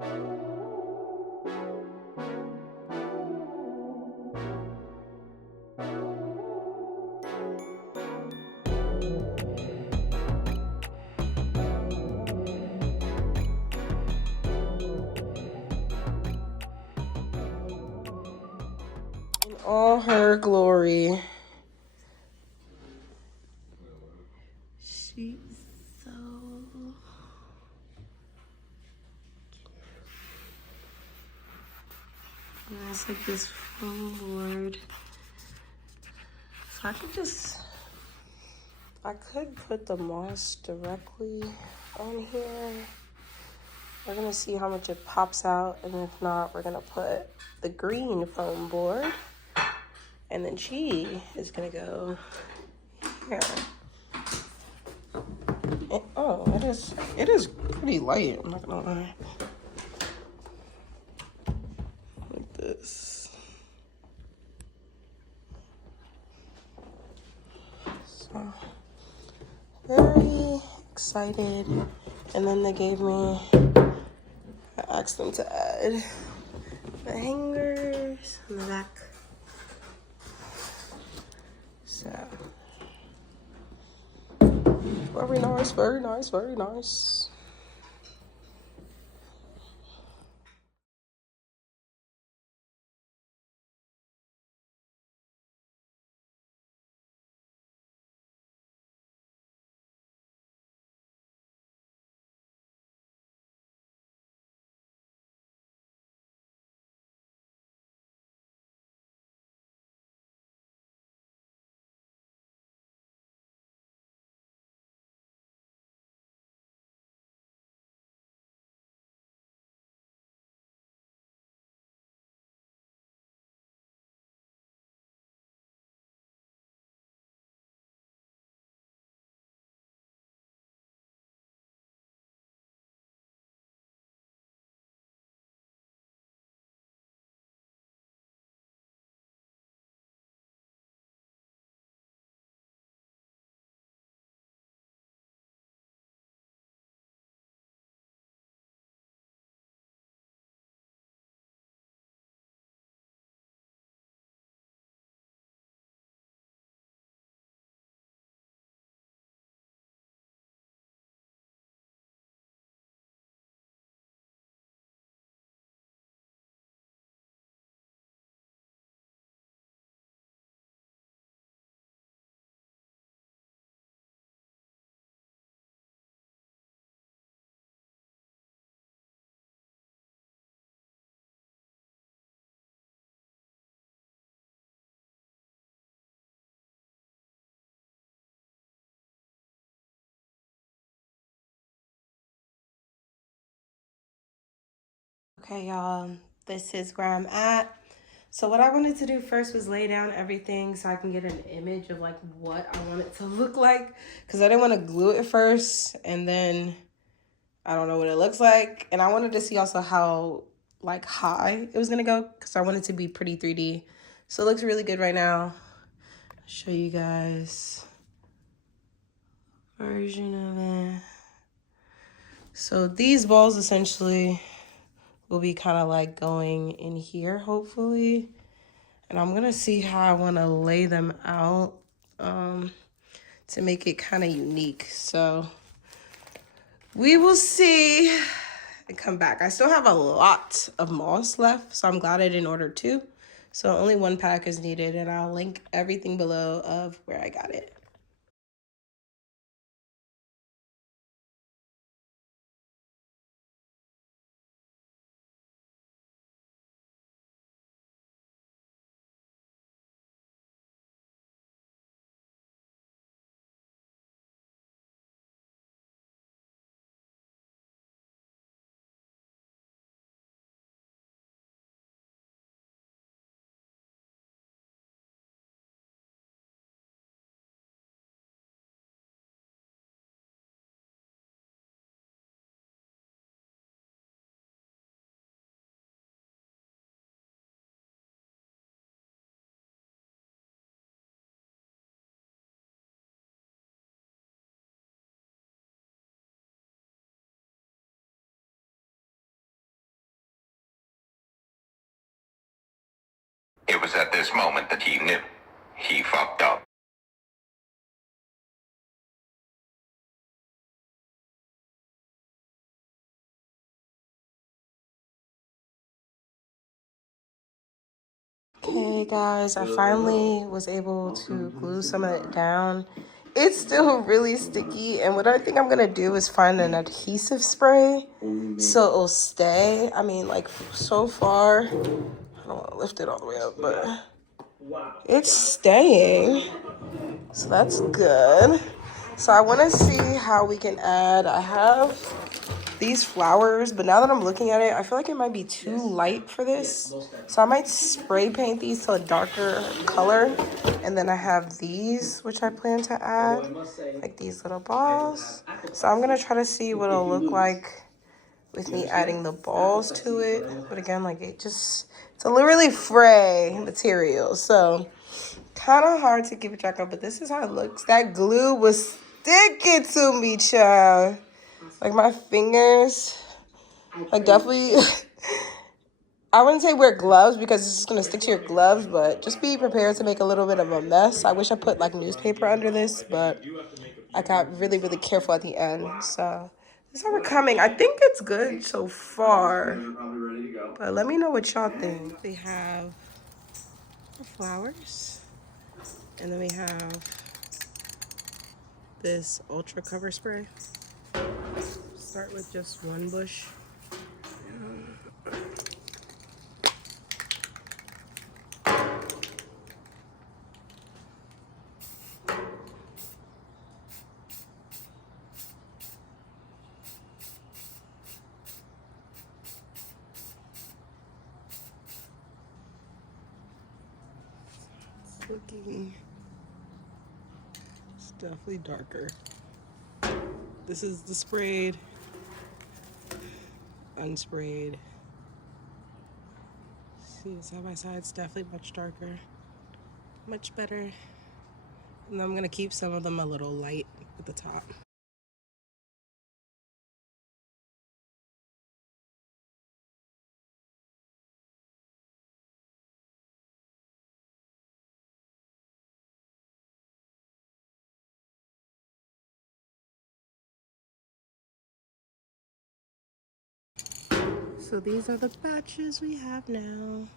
In all her glory. She's so... Yeah, it's like this foam board. So I could put the moss directly on here. We're gonna see how much it pops out, and if not, we're gonna put the green foam board, and then she is gonna go here. And, oh, it is pretty light, I'm not gonna lie. Like this. So, very excited. And then they gave me, I asked them to add the hangers on the back. So, very nice, very nice, very nice. Okay, y'all, this is where I'm at. So what I wanted to do first was lay down everything so I can get an image of like what I want it to look like. Because I didn't want to glue it first and then I don't know what it looks like. And I wanted to see also how like high it was going to go because I want it to be pretty 3D. So it looks really good right now. I'll show you guys version of it. So these balls essentially will be kind of like going in here, hopefully. And I'm gonna see how I wanna lay them out to make it kind of unique. So we will see and come back. I still have a lot of moss left, so I'm glad I didn't order two. So only one pack is needed, and I'll link everything below of where I got it. It was at this moment that he knew he fucked up. Okay guys, I finally was able to glue some of it down. It's still really sticky, and what I think I'm gonna do is find an adhesive spray so it'll stay. I mean, like, so far, I don't want to lift it all the way up, but it's staying, so that's good. So I want to see how we can add. I have these flowers, but now that I'm looking at it, I feel like it might be too light for this. So I might spray paint these to a darker color. And then I have these, which I plan to add, like these little balls. So I'm gonna try to see what it'll look like with me adding the balls to it. But again, like, it's a really fray material. So kind of hard to keep track of, but this is how it looks. That glue was sticking to me, child. Like, my fingers, like, definitely, I wouldn't say wear gloves because this is going to stick to your gloves, but just be prepared to make a little bit of a mess. I wish I put, like, newspaper under this, but I got really, really careful at the end. So this is how we're coming. I think it's good so far, but let me know what y'all think. We have the flowers, and then we have this ultra cover spray. Start with just one bush. It's definitely darker. This is the sprayed, unsprayed. See, side by side, it's definitely much darker, much better. And I'm gonna keep some of them a little light at the top. So these are the batches we have now.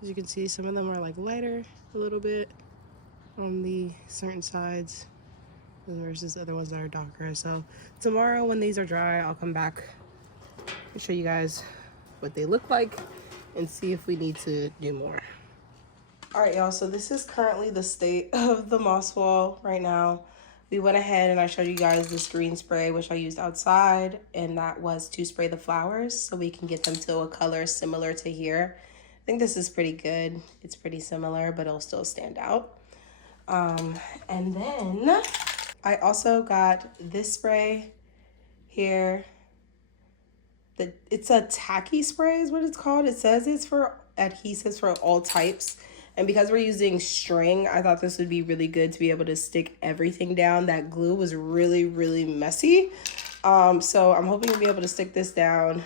As you can see, some of them are like lighter a little bit on the certain sides versus other ones that are darker. So tomorrow when these are dry, I'll come back and show you guys what they look like and see if we need to do more. All right, y'all, so this is currently the state of the moss wall right now. We went ahead and I showed you guys this green spray, which I used outside, and that was to spray the flowers so we can get them to a color similar to here. I think this is pretty good. It's pretty similar, but it'll still stand out. And then I also got this spray here. It's a tacky spray is what it's called. It says it's for adhesives for all types. And because we're using string, I thought this would be really good to be able to stick everything down. That glue was really, really messy. So I'm hoping to be able to stick this down,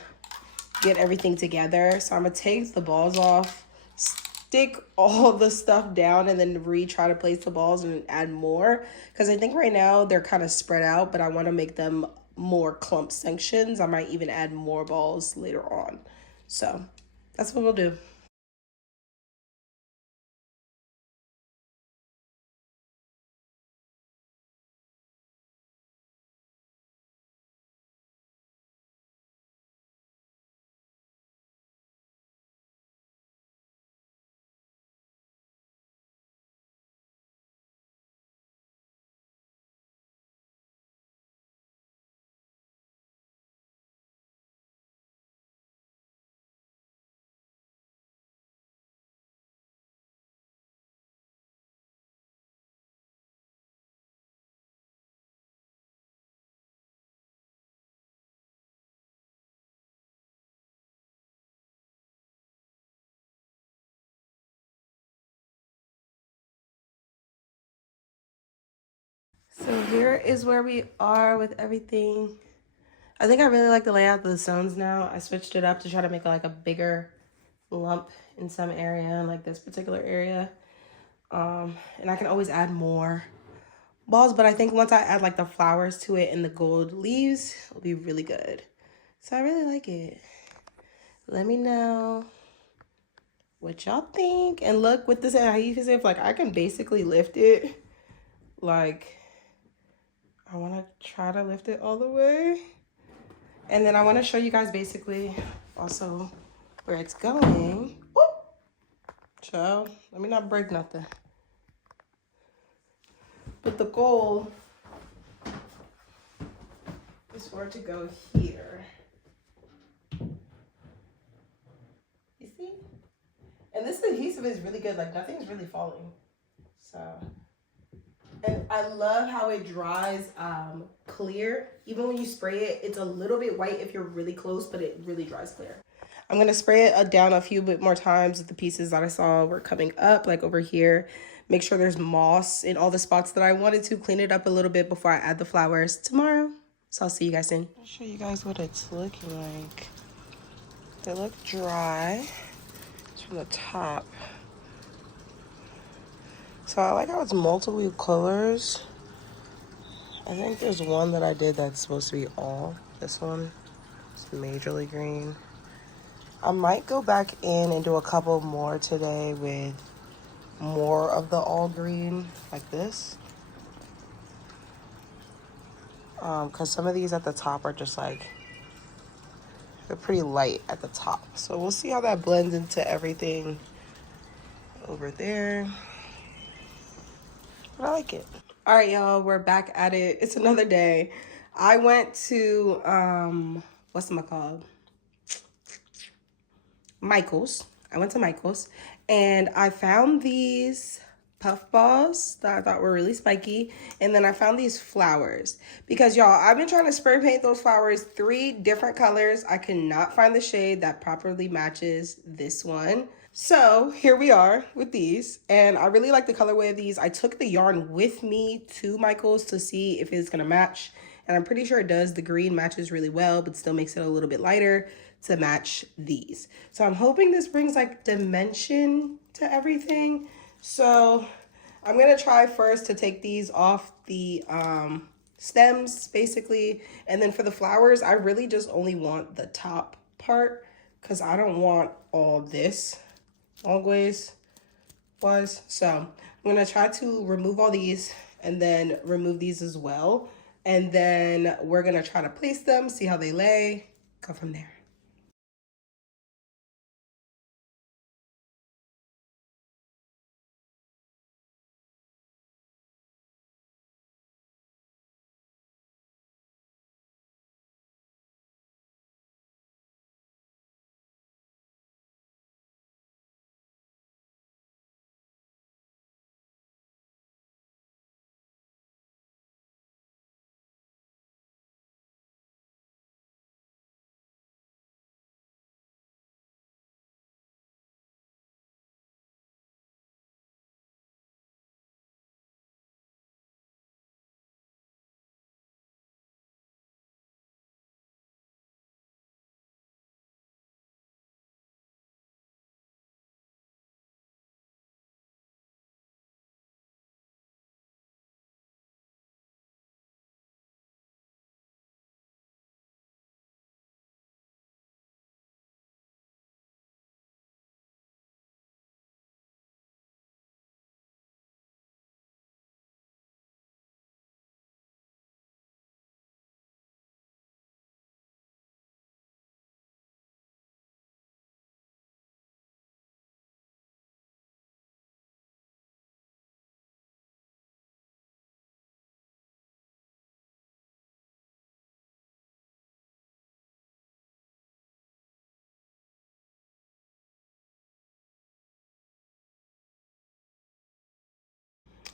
get everything together. So I'm gonna take the balls off, stick all the stuff down, and then try to place the balls and add more. Because I think right now they're kind of spread out, but I want to make them more clump sections. I might even add more balls later on. So that's what we'll do. So here is where we are with everything. I think I really like the layout of the stones now. I switched it up to try to make it like a bigger lump in some area, like this particular area. And I can always add more balls, but I think once I add like the flowers to it and the gold leaves, it'll be really good. So I really like it. Let me know what y'all think. And look, with this adhesive, like I can basically lift it. Like, I want to try to lift it all the way. And then I want to show you guys basically also where it's going. So let me not break nothing. But the goal is for it to go here. You see? And this adhesive is really good. Like nothing's really falling. So, and I love how it dries clear. Even when you spray it, it's a little bit white if you're really close, but it really dries clear. I'm going to spray it down a few bit more times with the pieces that I saw were coming up, like over here. Make sure there's moss in all the spots that I wanted to. Clean it up a little bit before I add the flowers tomorrow. So I'll see you guys soon. I'll show you guys what it's looking like. They look dry. It's from the top. So I like how it's multiple colors. I think there's one that I did that's supposed to be all. This one is majorly green. I might go back in and do a couple more today with more of the all green like this. Because some of these at the top are just like, they're pretty light at the top. So we'll see how that blends into everything over there. But I like it. All right, y'all, we're back at it. It's another day. I went to, what's it called? Michael's. I went to Michael's and I found these puff balls that I thought were really spiky. And then I found these flowers because y'all, I've been trying to spray paint those flowers 3 different colors. I could not find the shade that properly matches this one. So here we are with these, and I really like the colorway of these. I took the yarn with me to Michael's to see if it's gonna match, and I'm pretty sure it does. The green matches really well, but still makes it a little bit lighter to match these. So I'm hoping this brings like dimension to everything. So I'm gonna try first to take these off the stems basically, and then for the flowers, I really just only want the top part because I don't want all this always was. So I'm gonna try to remove all these and then remove these as well. And then we're gonna try to place them, see how they lay, go from there.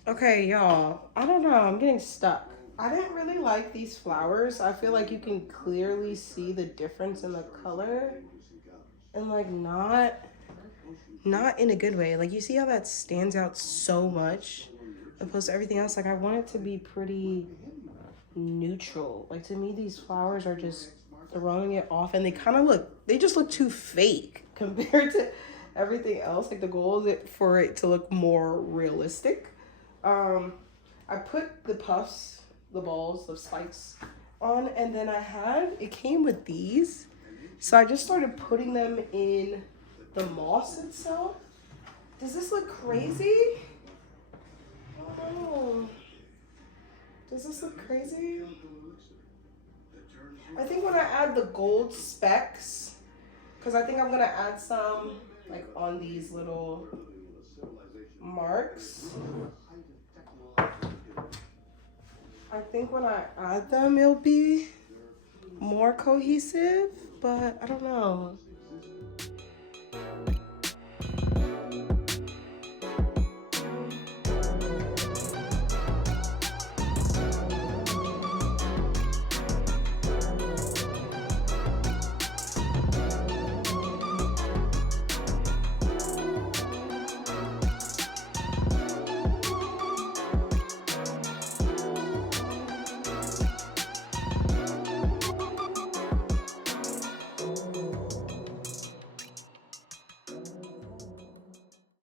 Okay, y'all, I don't know, I'm getting stuck. I didn't really like these flowers. I feel like you can clearly see the difference in the color and like not in a good way. Like you see how that stands out so much opposed to everything else. Like I want it to be pretty neutral. Like to me, these flowers are just throwing it off, and they just look too fake compared to everything else. Like the goal is for it to look more realistic. I put the puffs, the balls, the spikes on, and then it came with these. So I just started putting them in the moss itself. Does this look crazy? I don't know. Does this look crazy? I think when I add the gold specks, because I think I'm gonna add some like on these little marks. I think when I add them, it'll be more cohesive, but I don't know.